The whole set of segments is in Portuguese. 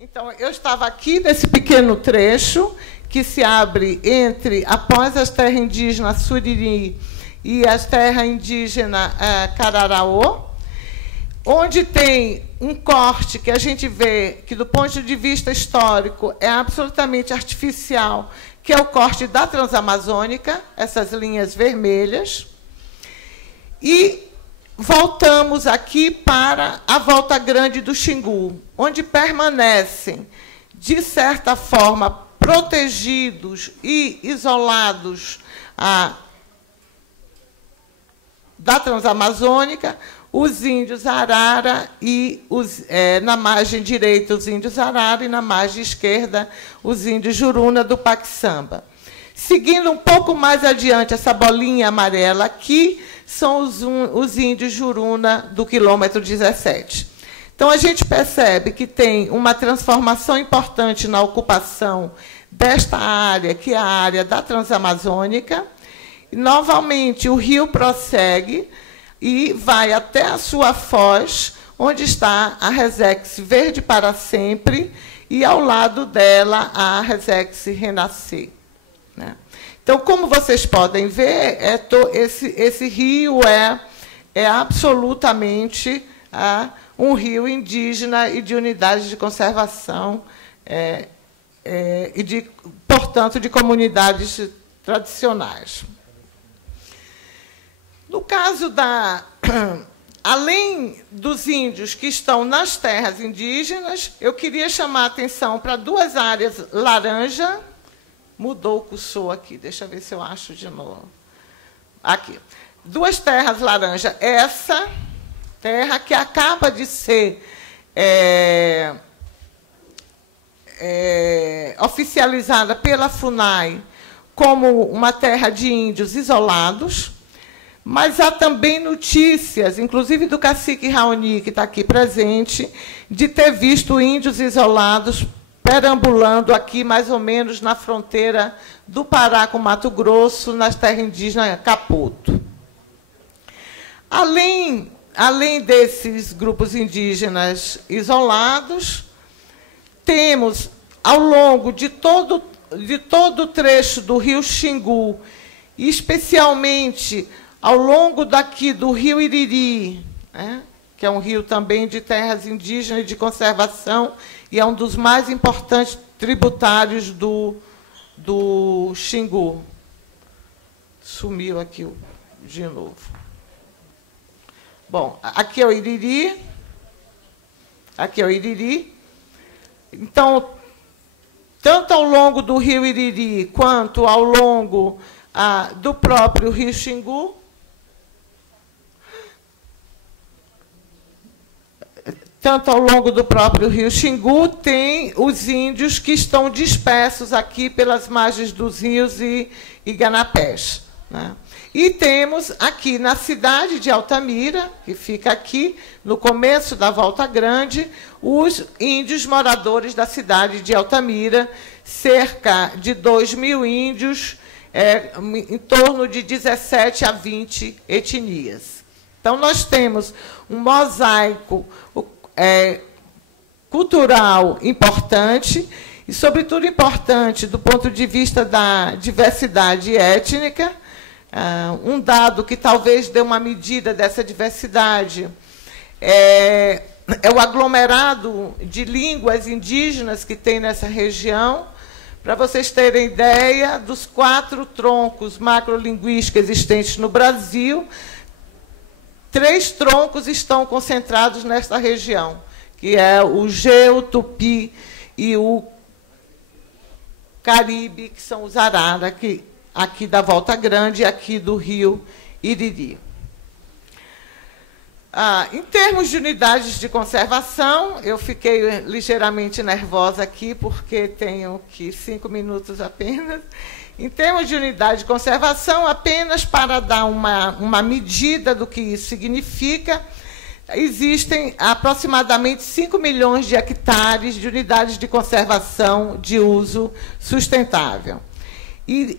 Então, eu estava aqui nesse pequeno trecho que se abre após as terras indígenas Suriri e as terras indígenas Cararaô, onde tem um corte que a gente vê que, do ponto de vista histórico, é absolutamente artificial, que é o corte da Transamazônica, essas linhas vermelhas. E voltamos aqui para a Volta Grande do Xingu, onde permanecem, de certa forma, protegidos e isolados da Transamazônica, os índios Arara e, na margem direita, os índios Arara e, na margem esquerda, os índios Juruna do Paquissamba. Seguindo um pouco mais adiante, essa bolinha amarela aqui, são os índios Juruna do quilômetro 17. Então, a gente percebe que tem uma transformação importante na ocupação desta área, que é a área da Transamazônica. E, novamente, o rio prossegue e vai até a sua foz, onde está a Resex Verde para Sempre, e, ao lado dela, a Resex Renascer, né? Então, como vocês podem ver, esse rio é absolutamente um rio indígena e de unidades de conservação e, portanto, de comunidades tradicionais. No caso além dos índios que estão nas terras indígenas, eu queria chamar a atenção para duas áreas laranja. Mudou o cursor aqui, deixa eu ver se eu acho de novo. Aqui. Duas terras laranja. Essa terra que acaba de ser oficializada pela FUNAI como uma terra de índios isolados, mas há também notícias, inclusive do cacique Raoni, que está aqui presente, de ter visto índios isolados perambulando aqui, mais ou menos, na fronteira do Pará com Mato Grosso, nas terras indígenas Capoto. Além desses grupos indígenas isolados, temos, ao longo de todo o trecho do rio Xingu, e especialmente ao longo daqui do rio Iriri, né, que é um rio também de terras indígenas e de conservação, e é um dos mais importantes tributários do Xingu. Sumiu aqui de novo. Bom, aqui é o Iriri. Aqui é o Iriri. Então, tanto ao longo do rio Iriri, quanto ao longo do próprio rio Xingu, tem os índios que estão dispersos aqui pelas margens dos rios e iganapés, né? E temos aqui na cidade de Altamira, que fica aqui no começo da Volta Grande, os índios moradores da cidade de Altamira, cerca de 2.000 índios, em torno de 17 a 20 etnias. Então, nós temos um mosaico cultural importante, e, sobretudo, importante do ponto de vista da diversidade étnica. Um dado que talvez dê uma medida dessa diversidade é o aglomerado de línguas indígenas que tem nessa região. Para vocês terem ideia, dos 4 troncos macrolinguísticos existentes no Brasil, 3 troncos estão concentrados nesta região, que é o Geu, Tupi e o Caribe, que são os Arara, aqui da Volta Grande e aqui do rio Iriri. Em termos de unidades de conservação, eu fiquei ligeiramente nervosa aqui, porque tenho 5 minutos apenas. Em termos de unidade de conservação, apenas para dar uma medida do que isso significa, existem aproximadamente 5 milhões de hectares de unidades de conservação de uso sustentável. E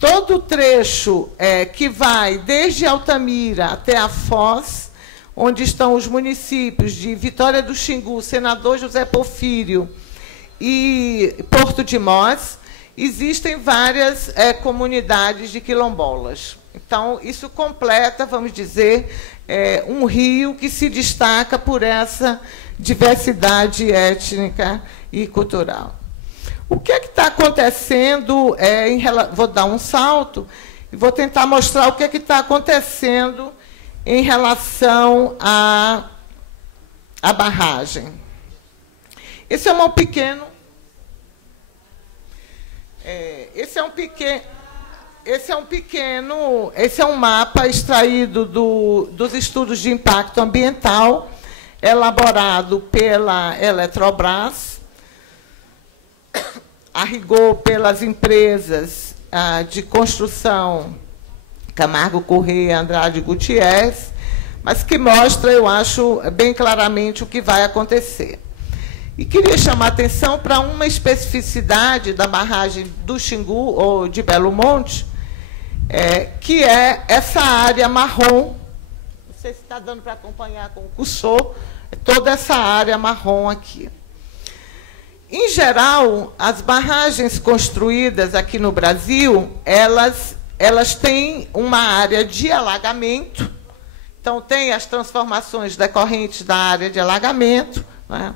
todo o trecho que vai desde Altamira até a Foz, onde estão os municípios de Vitória do Xingu, Senador José Porfírio e Porto de Mós, existem várias comunidades de quilombolas. Então, isso completa, vamos dizer, um rio que se destaca por essa diversidade étnica e cultural. O que é que está acontecendo? Vou dar um salto e vou tentar mostrar o que é que está acontecendo em relação à barragem. Esse é um pequeno. Esse é um mapa extraído dos estudos de impacto ambiental, elaborado pela Eletrobras, a rigor pelas empresas de construção Camargo Corrêa, Andrade Gutierrez, mas que mostra, eu acho, bem claramente o que vai acontecer. E queria chamar a atenção para uma especificidade da barragem do Xingu, ou de Belo Monte, que é essa área marrom. Não sei se está dando para acompanhar com o cursor, toda essa área marrom aqui. Em geral, as barragens construídas aqui no Brasil, elas têm uma área de alagamento. Então, tem as transformações decorrentes da área de alagamento, né?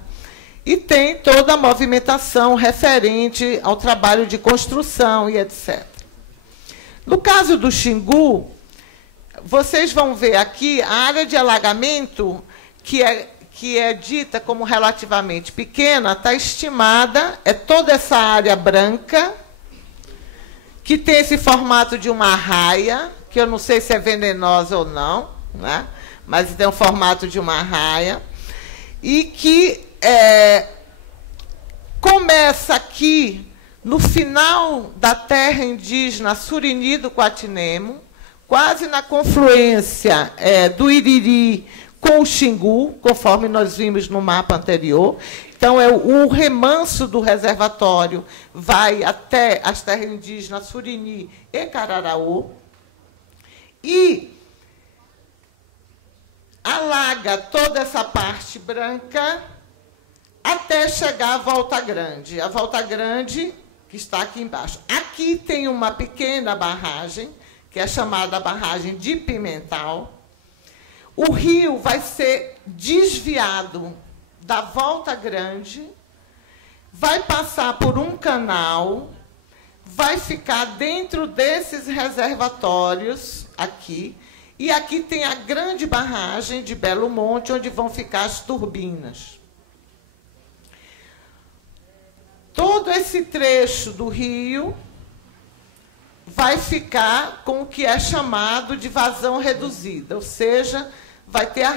E tem toda a movimentação referente ao trabalho de construção e etc. No caso do Xingu, vocês vão ver aqui a área de alagamento, que é dita como relativamente pequena, está estimada, é toda essa área branca, que tem esse formato de uma arraia, que eu não sei se é venenosa ou não, né? Mas tem o formato de uma arraia, e que começa aqui no final da terra indígena Surini do Quatinemo, quase na confluência do Iriri com o Xingu, conforme nós vimos no mapa anterior. Então, o remanso do reservatório vai até as terras indígenas Surini e Cararaú, e alaga toda essa parte branca até chegar à Volta Grande. A Volta Grande, que está aqui embaixo. Aqui tem uma pequena barragem, que é chamada barragem de Pimental. O rio vai ser desviado da Volta Grande, vai passar por um canal, vai ficar dentro desses reservatórios aqui, e aqui tem a grande barragem de Belo Monte, onde vão ficar as turbinas. Todo esse trecho do rio vai ficar com o que é chamado de vazão reduzida, ou seja, vai ter a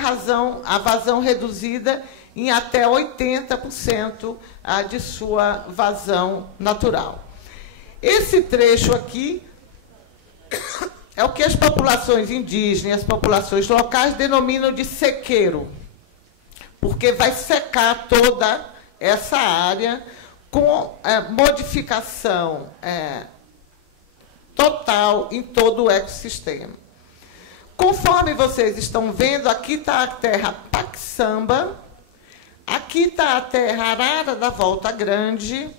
vazão reduzida em até 80% de sua vazão natural. Esse trecho aqui é o que as populações indígenas, as populações locais denominam de sequeiro, porque vai secar toda essa área com modificação total em todo o ecossistema. Conforme vocês estão vendo, aqui está a terra Paxamba, aqui está a terra Arara da Volta Grande,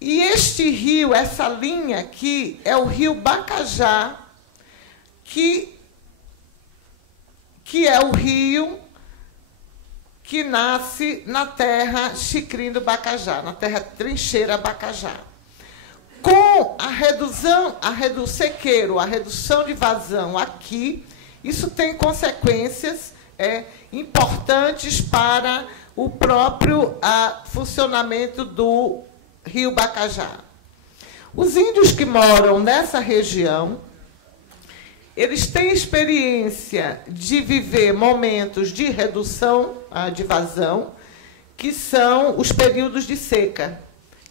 e este rio, essa linha aqui, é o rio Bacajá, que é o rio que nasce na terra Xicrim do Bacajá, na terra Trincheira Bacajá. Com a sequeiro, a redução de vazão aqui, isso tem consequências importantes para o próprio funcionamento do rio Bacajá. Os índios que moram nessa região, eles têm experiência de viver momentos de redução de vazão, que são os períodos de seca,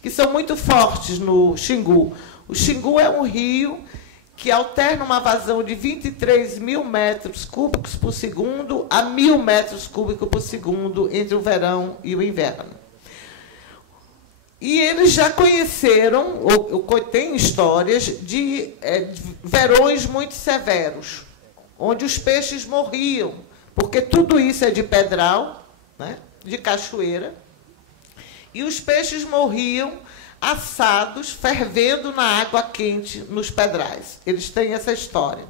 que são muito fortes no Xingu. O Xingu é um rio que alterna uma vazão de 23 mil metros cúbicos por segundo a 1.000 metros cúbicos por segundo entre o verão e o inverno. E eles já conheceram, ou tem histórias, de verões muito severos, onde os peixes morriam porque tudo isso é de pedral, né, de cachoeira, e os peixes morriam assados, fervendo na água quente nos pedrais. Eles têm essa história.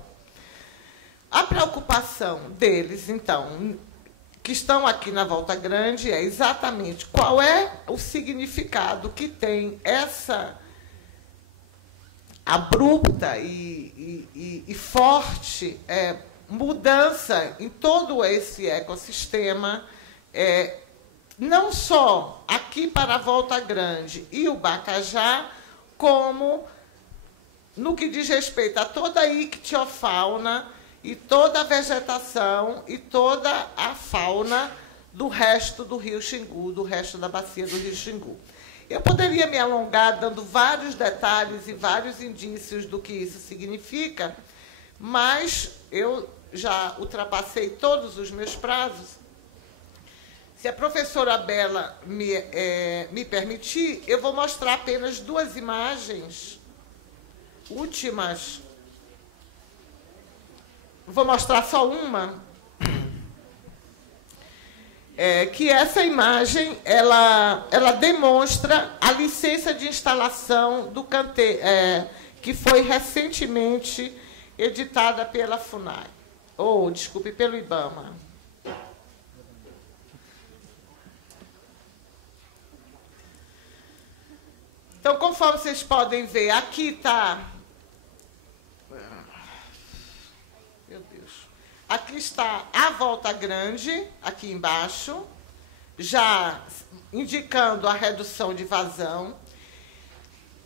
A preocupação deles, então, que estão aqui na Volta Grande, é exatamente qual é o significado que tem essa abrupta e forte mudança em todo esse ecossistema, não só aqui para a Volta Grande e o Bacajá, como no que diz respeito a toda a ictiofauna e toda a vegetação e toda a fauna do resto do Rio Xingu, do resto da bacia do Rio Xingu. Eu poderia me alongar dando vários detalhes e vários indícios do que isso significa, mas eu já ultrapassei todos os meus prazos. Se a professora Bela me permitir, eu vou mostrar apenas duas imagens últimas. Vou mostrar só uma. Que essa imagem ela demonstra a licença de instalação do canteiro, que foi recentemente editada pela FUNAI, ou, desculpe, pelo IBAMA. Então, conforme vocês podem ver, aqui está... Meu Deus. Aqui está a Volta Grande, aqui embaixo, já indicando a redução de vazão.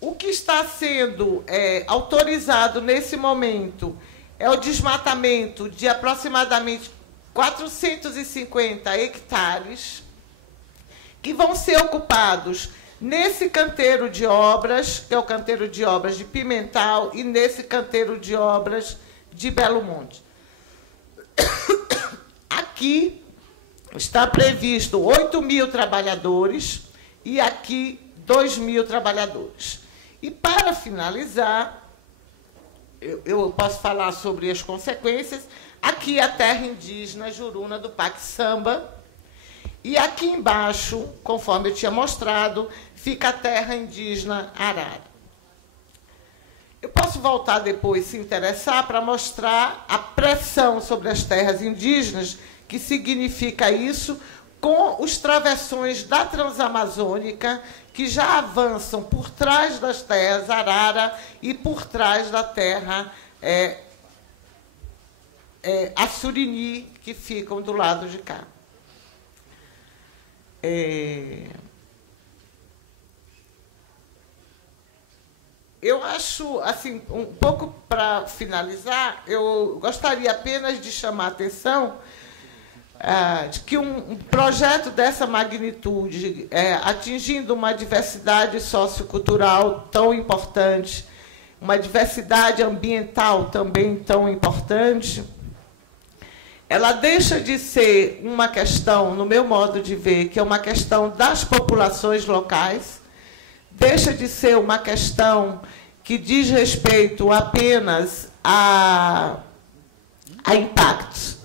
O que está sendo autorizado nesse momento é o desmatamento de aproximadamente 450 hectares, que vão ser ocupados nesse canteiro de obras, que é o canteiro de obras de Pimental, e nesse canteiro de obras de Belo Monte. Aqui está previsto 8.000 trabalhadores e aqui 2.000 trabalhadores. E, para finalizar, eu posso falar sobre as consequências. Aqui a terra indígena Juruna do Paquissamba. E aqui embaixo, conforme eu tinha mostrado, fica a terra indígena Arara. Eu posso voltar depois, se interessar, para mostrar a pressão sobre as terras indígenas, que significa isso, com os travessões da Transamazônica, que já avançam por trás das terras Arara e por trás da terra Assurini, que ficam do lado de cá. Eu acho, assim, um pouco para finalizar, eu gostaria apenas de chamar a atenção de que um projeto dessa magnitude, atingindo uma diversidade sociocultural tão importante, uma diversidade ambiental também tão importante, ela deixa de ser uma questão, no meu modo de ver, que é uma questão das populações locais, deixa de ser uma questão que diz respeito apenas a impactos,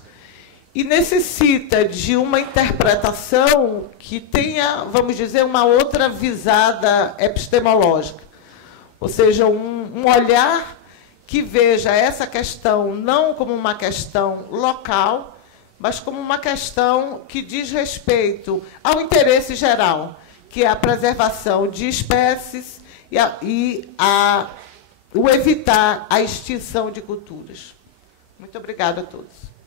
e necessita de uma interpretação que tenha, vamos dizer, uma outra visada epistemológica, ou seja, um olhar que veja essa questão não como uma questão local, mas como uma questão que diz respeito ao interesse geral, que é a preservação de espécies e o evitar a extinção de culturas. Muito obrigada a todos.